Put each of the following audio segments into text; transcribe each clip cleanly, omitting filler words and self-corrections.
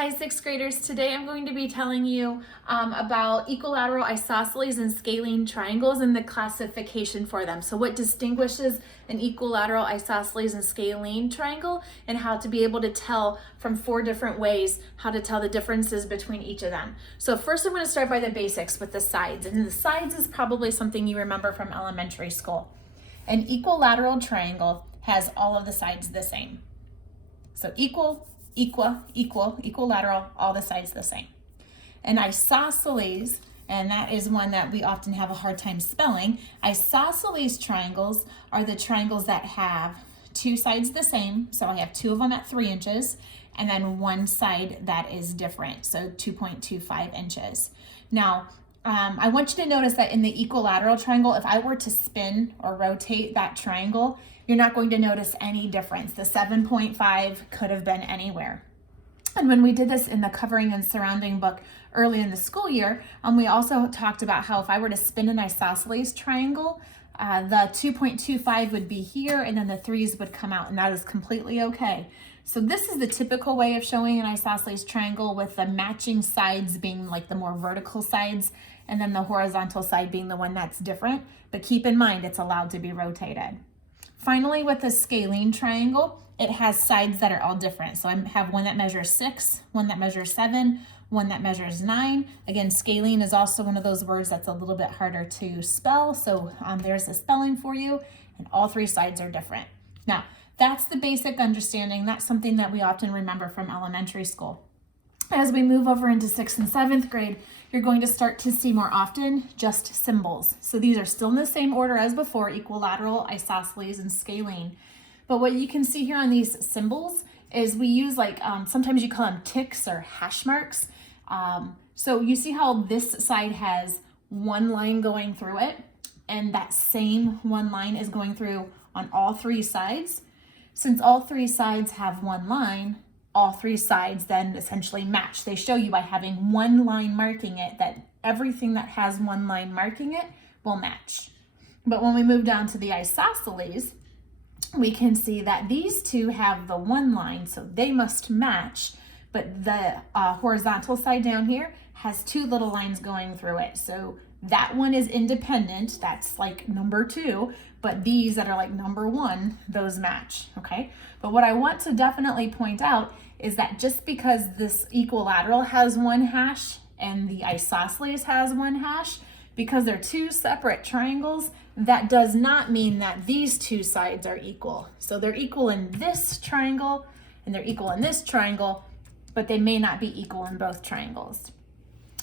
Hi, sixth graders. Today I'm going to be telling you about equilateral isosceles and scalene triangles and the classification for them. So what distinguishes an equilateral isosceles and scalene triangle, and how to be able to tell from 4 different ways how to tell the differences between each of them. So first I'm going to start by the basics with the sides. And the sides is probably something you remember from elementary school. An equilateral triangle has all of the sides the same. So equilateral, all the sides the same. An isosceles, and that is one that we often have a hard time spelling. Isosceles triangles are the triangles that have 2 sides the same. So I have 2 of them at 3 inches, and then 1 side that is different, so 2.25 inches. Now, I want you to notice that in the equilateral triangle, if I were to spin or rotate that triangle, you're not going to notice any difference. The 7.5 could have been anywhere. And when we did this in the covering and surrounding book early in the school year, we also talked about how if I were to spin an isosceles triangle, the 2.25 would be here and then the 3's would come out, and that is completely okay. So this is the typical way of showing an isosceles triangle, with the matching sides being like the more vertical sides and then the horizontal side being the one that's different. But keep in mind, it's allowed to be rotated. Finally, with the scalene triangle, it has sides that are all different. So I have one that measures 6, one that measures 7, one that measures 9. Again, scalene is also one of those words that's a little bit harder to spell. So there's the spelling for you, and all 3 sides are different. Now, that's the basic understanding. That's something that we often remember from elementary school. As we move over into 6th and 7th grade, you're going to start to see more often just symbols. So these are still in the same order as before: equilateral, isosceles, and scalene. But what you can see here on these symbols is we use sometimes you call them ticks or hash marks. So you see how this side has 1 line going through it, and that same 1 line is going through on all 3 sides. Since all 3 sides have 1 line, all 3 sides then essentially match. They show you by having 1 line marking it that everything that has 1 line marking it will match. But when we move down to the isosceles, we can see that these 2 have the 1 line, so they must match, but the horizontal side down here has 2 little lines going through it. So that one is independent, that's like number 2, but these that are like number 1, those match, okay? But what I want to definitely point out is that just because this equilateral has 1 hash and the isosceles has 1 hash, because they're 2 separate triangles, that does not mean that these 2 sides are equal. So they're equal in this triangle and they're equal in this triangle, but they may not be equal in both triangles.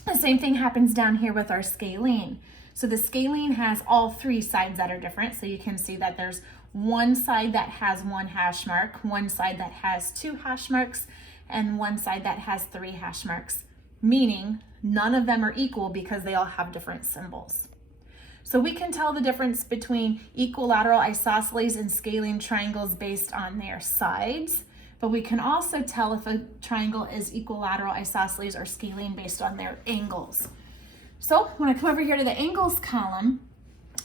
The same thing happens down here with our scalene. So the scalene has all 3 sides that are different. So you can see that there's 1 side that has 1 hash mark, 1 side that has 2 hash marks, and 1 side that has 3 hash marks, meaning none of them are equal because they all have different symbols. So we can tell the difference between equilateral isosceles and scalene triangles based on their sides, but we can also tell if a triangle is equilateral, isosceles, or scalene based on their angles. So when I come over here to the angles column,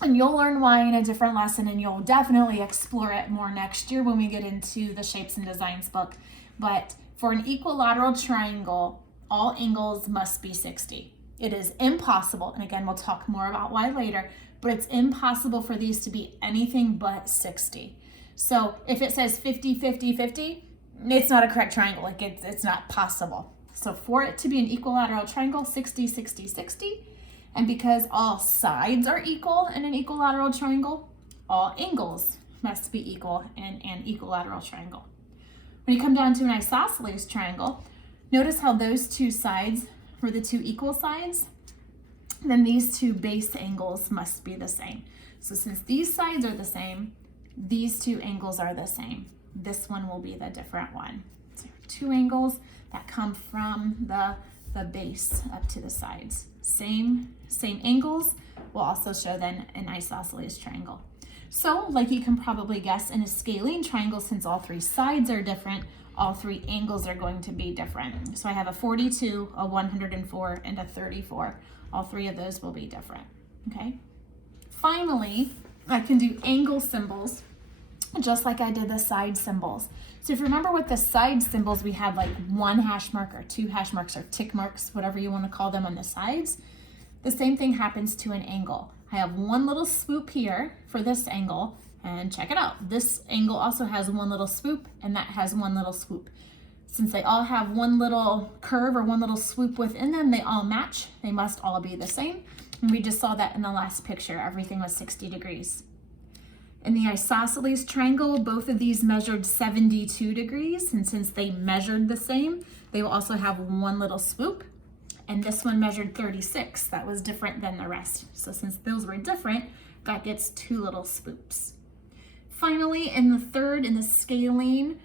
and you'll learn why in a different lesson, and you'll definitely explore it more next year when we get into the Shapes and Designs book. But for an equilateral triangle, all angles must be 60. It is impossible, and again, we'll talk more about why later, but it's impossible for these to be anything but 60. So if it says 50, 50, 50, it's not a correct triangle. It's not possible. So for it to be an equilateral triangle, 60, 60, 60. And because all sides are equal in an equilateral triangle, all angles must be equal in an equilateral triangle. When you come down to an isosceles triangle, notice how those 2 sides were the 2 equal sides. Then these 2 base angles must be the same. So since these sides are the same, these 2 angles are the same. This one will be the different one. So 2 angles that come from the base up to the sides. Same angles will also show then an isosceles triangle. So like you can probably guess, in a scalene triangle, since all 3 sides are different, all 3 angles are going to be different. So I have a 42, a 104, and a 34. All 3 of those will be different, okay? Finally, I can do angle symbols just like I did the side symbols. So if you remember with the side symbols, we had like 1 hash mark or 2 hash marks or tick marks, whatever you want to call them on the sides. The same thing happens to an angle. I have one little swoop here for this angle, and check it out. This angle also has one little swoop, and that has one little swoop. Since they all have one little curve or one little swoop within them, they all match. They must all be the same. And we just saw that in the last picture. Everything was 60 degrees. In the isosceles triangle, both of these measured 72 degrees. And since they measured the same, they will also have one little swoop. And this one measured 36. That was different than the rest. So since those were different, that gets 2 little swoops. Finally, in the third, in the scalene,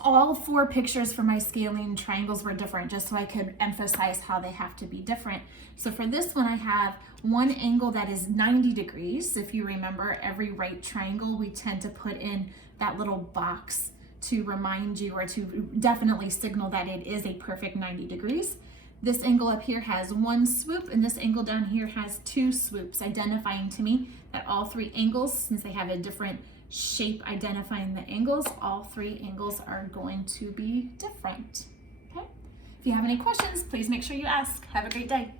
all 4 pictures for my scalene triangles were different, just so I could emphasize how they have to be different. So for this one, I have one angle that is 90 degrees. If you remember, every right triangle, we tend to put in that little box to remind you or to definitely signal that it is a perfect 90 degrees. This angle up here has 1 swoop, and this angle down here has 2 swoops, identifying to me that all 3 angles, since they have a different shape identifying the angles, all 3 angles are going to be different. Okay? If you have any questions, please make sure you ask. Have a great day.